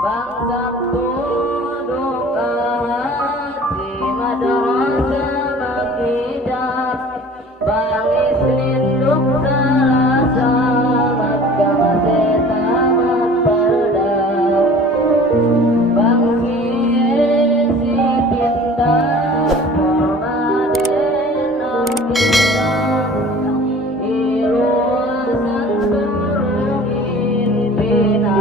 Bang Sabtu duka hati madrasah makidah, Bang Isnin duk Selasa Makkah masih tamat perda, Bang Kiesi pindah Formaden pindah Iluasan turungin pindah